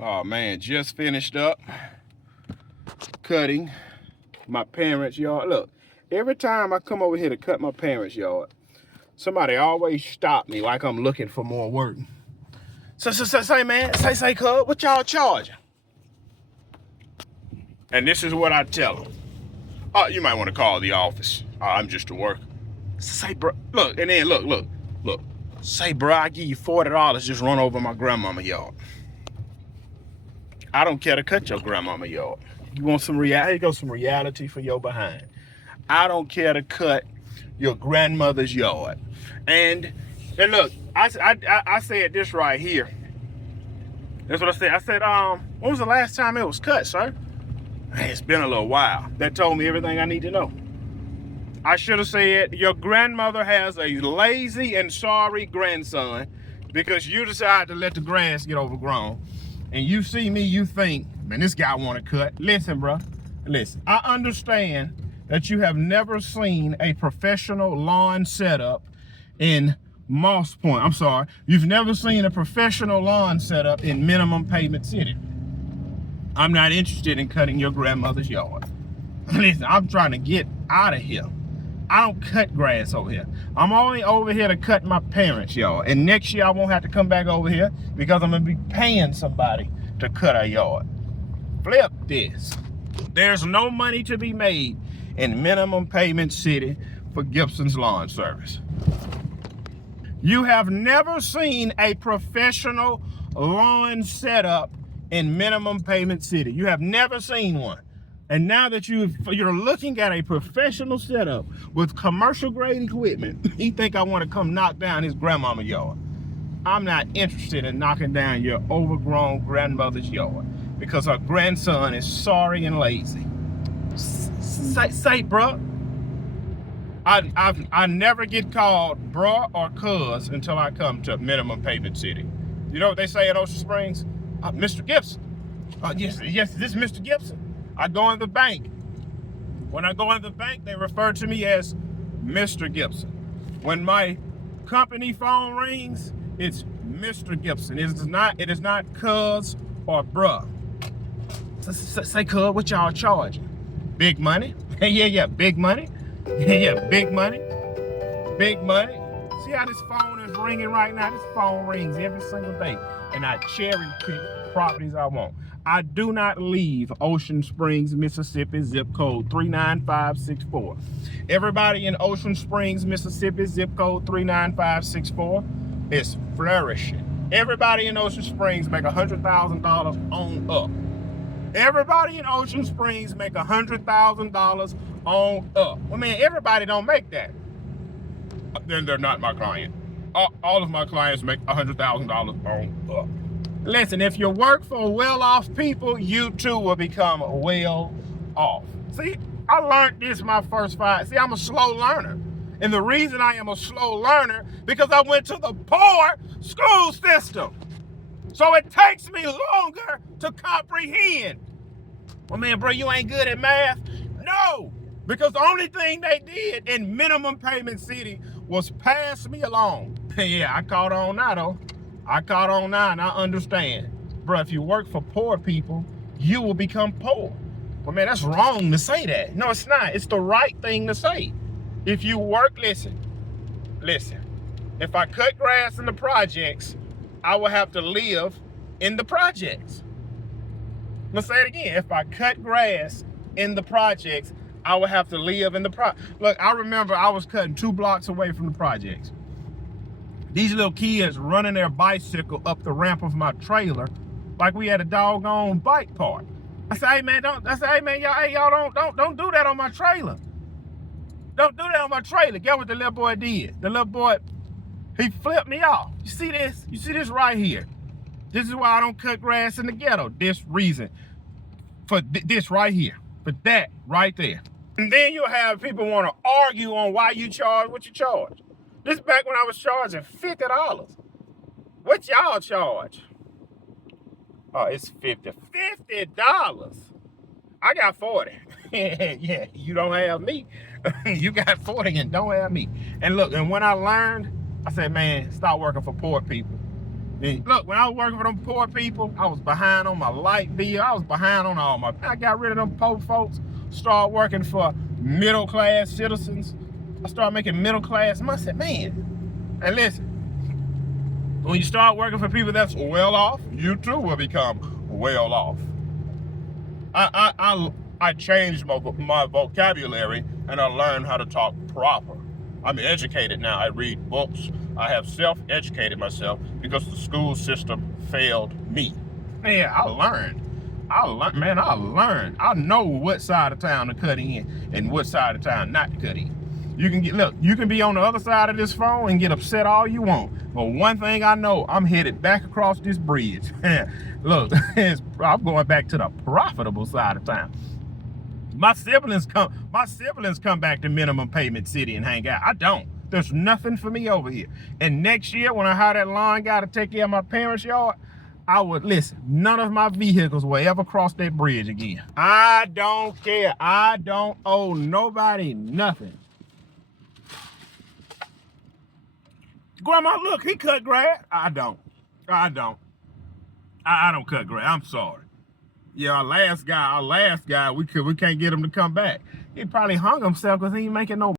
Oh man, just finished up cutting my parents' yard. Look, every time I come over here to cut my parents' yard, somebody always stop me like I'm looking for more work. Say man, say cuz, what y'all charging? And this is what I tell them. Oh, you might want to call the office. I'm just a worker. Say, bro, look, and then look. Say, bro, I give you $40, just run over my grandmama yard. I don't care to cut your grandmama yard. You want some reality? Here goes some reality for your behind. I don't care to cut your grandmother's yard. And look, I said this right here. That's what I said. I said, when was the last time it was cut, sir? Man, it's been a little while. That told me everything I need to know. I should have said, your grandmother has a lazy and sorry grandson because you decided to let the grass get overgrown. And you see me, you think, man, this guy want to cut. Listen, bro. Listen, I understand that you have never seen a professional lawn setup in Moss Point. I'm sorry. You've never seen a professional lawn setup in Minimum Payment City. I'm not interested in cutting your grandmother's yard. Listen, I'm trying to get out of here. I don't cut grass over here. I'm only over here to cut my parents' yard. And next year I won't have to come back over here because I'm gonna be paying somebody to cut our yard. Flip this. There's no money to be made in Minimum Payment City for Gibson's lawn service. You have never seen a professional lawn setup in Minimum Payment City. You have never seen one. And now that you're looking at a professional setup with commercial grade equipment, you think I want to come knock down his grandmama's yard. I'm not interested in knocking down your overgrown grandmother's yard because her grandson is sorry and lazy. Say, bruh. I never get called bruh or cuz until I come to Minimum Payment City. You know what they say in Ocean Springs? Mr. Gibson. Yes, this is Mr. Gibson. I go in the bank. When I go in the bank, they refer to me as Mr. Gibson. When my company phone rings, it's Mr. Gibson. It is not cuz or bruh. Say cuz, what y'all charging? Big money? Yeah, big money. Yeah, big money. Big money. See how this phone is ringing right now? This phone rings every single day. And I cherry pick properties I want. I do not leave Ocean Springs, Mississippi, zip code 39564. Everybody in Ocean Springs, Mississippi, zip code 39564 is flourishing. Everybody in Ocean Springs make $100,000 on up. Everybody in Ocean Springs make $100,000 on up. Well, man, everybody don't make that. Then they're not my client. All of my clients make $100,000 on up. Listen, if you work for well-off people, you too will become well off. See, I learned this my first 5. See, I'm a slow learner. And the reason I am a slow learner, because I went to the poor school system. So it takes me longer to comprehend. Well, man, bro, you ain't good at math? No, because the only thing they did in Minimum Payment City was pass me along. Yeah, I caught on now, though. I caught on now and I understand. Bro, if you work for poor people, you will become poor. Well, man, that's wrong to say that. No, it's not. It's the right thing to say. If you work, listen. If I cut grass in the projects, I will have to live in the projects. Let's say it again. If I cut grass in the projects, I will have to live in the Look, I remember I was cutting 2 blocks away from the projects. These little kids running their bicycle up the ramp of my trailer like we had a doggone bike park. I say, hey man, y'all don't do that on my trailer. Don't do that on my trailer. Guess what the little boy did? The little boy, he flipped me off. You see this? You see this right here? This is why I don't cut grass in the ghetto. This reason. For this right here. For that right there. And then you'll have people want to argue on why you charge what you charge. This back when I was charging $50. What y'all charge? Oh, it's $50. $50. I got 40. Yeah, you don't have me. You got 40 and don't have me. And look, and when I learned, I said, man, stop working for poor people. And look, when I was working for them poor people, I was behind on my light bill. I was behind on all my, I got rid of them poor folks, started working for middle-class citizens. I started making middle-class money. I said, man, and listen, when you start working for people that's well off, you too will become well off. I changed my vocabulary and I learned how to talk proper. I'm educated now. I read books. I have self-educated myself because the school system failed me. Man, I learned. I know what side of town to cut in and what side of town not to cut in. You can be on the other side of this phone and get upset all you want. But one thing I know, I'm headed back across this bridge. Look, I'm going back to the profitable side of town. My siblings come back to minimum payment city and hang out. I don't. There's nothing for me over here. And next year, when I hire that lawn guy to take care of my parents' yard, I would, listen, none of my vehicles will ever cross that bridge again. I don't care. I don't owe nobody nothing. Grandma, look, he cut grass. I don't. I don't cut grass. I'm sorry. Yeah, our last guy, we can't get him to come back. He probably hung himself because he ain't making no